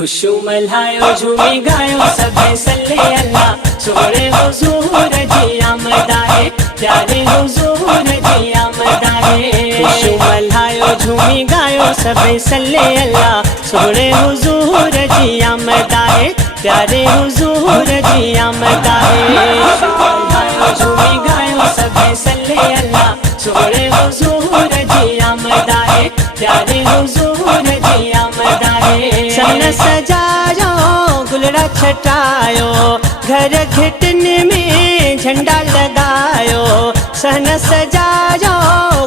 खुशू मल्हायो झूमी गायो सभे सल्ले अल्लाह सोहणे हुजूर जी आमद आहे प्यारे हुजूर जी आमद आहे। खुशू मल्हायो झूमी गायो सभे सल्ले अल्लाह सोहणे हुजूर जी आमद आहे प्यारे हुजूर जी आमद आहे। मल्हायो झूमी गायो सभे सल्ले अल्लाह सोहणे हुजूर जी आमद आहे प्यारे हुजूर जी आमद आहे। सन सजायो गुलड़ा छटायो घर घिटन में झंडा लगायो सन सजायो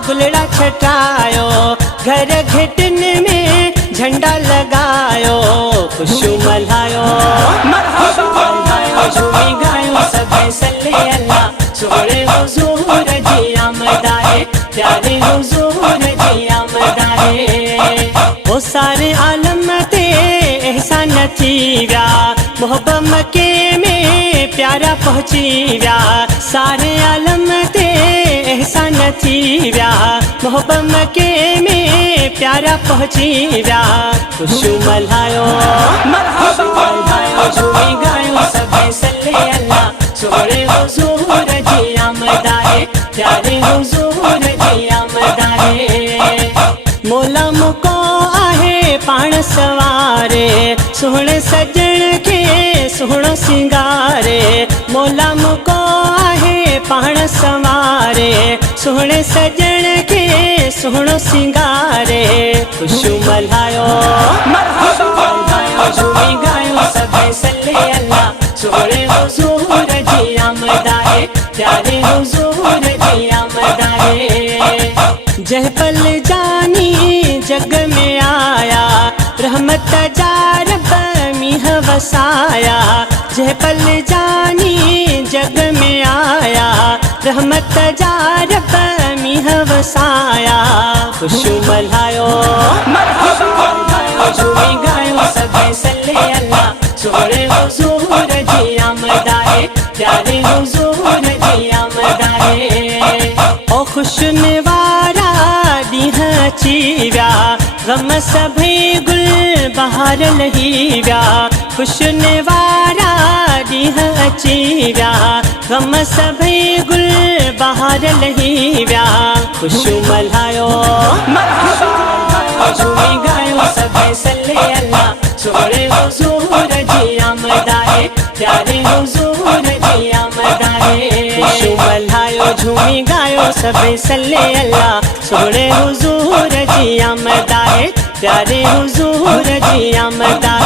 गुलड़ा छटायो घर घिटन में झंडा लगायो। खुशू मल्हायो मल्हायो झूमी गायो सभे सल्ले अल्लाह सोहणे हुजूर जी आमद आहे प्यारे हुजूर जी आमद आहे। ओ सारे आलम ते एहसान थी व्या मोहब्बत मके में प्यारा पहुँची व्या सारे आलम ते एहसान थी व्या मोहब्बत मके में प्यारा पहुँची व्या। खुशू मल्हायो मल्हायो झूमी गायो सभे सल्ले अल्लाह सोहणे हुजूर जी आमद आहे प्यारे हुजूर जी आमद आहे। मोला मुको आहे पाण सवारे सुहणे सजण के सुहणो सिंगारे मोला मुको आहे पाण सवारे सुहणे सजण के सुहणो सिंगारे। खुशू मल्हायो मल्हायो झूमी गायो सभे सल्ले अल्लाह सोहणे हुजूर जी आमद आहे प्यारे हुजूर जी आमद आहे। जह पल जानी जग में आया रहमत जा रब मीह वसाया जह पल जानी जग में आया रहमत जा रब मीह वसाया। खुशू मल्हायो मल्हायो झूमी गायो सभे सल्ले अल्लाह सोहणे हुजूर जी आमद आहे प्यारे हुजूर जी आमद आहे। ओ खुशनवारा ॾींह अची व्या गम सभई गुल बहार लही व्या खुशनवारा ॾींह अची व्या गम सभई गुल बहार लही व्या। खुशू मल्हायो मल्हायो झूमी गायो सभे सल्ले अल्लाह सोहणे हुजूर जी आमद आहे प्यारे हुजूर जी आमद आहे। खुशू मल्हायो झूमी गायो सभे सल्ले अल्लाह सोहणे हुजूर जी आमद आहे प्यारे हुजूर जी आमद आहे।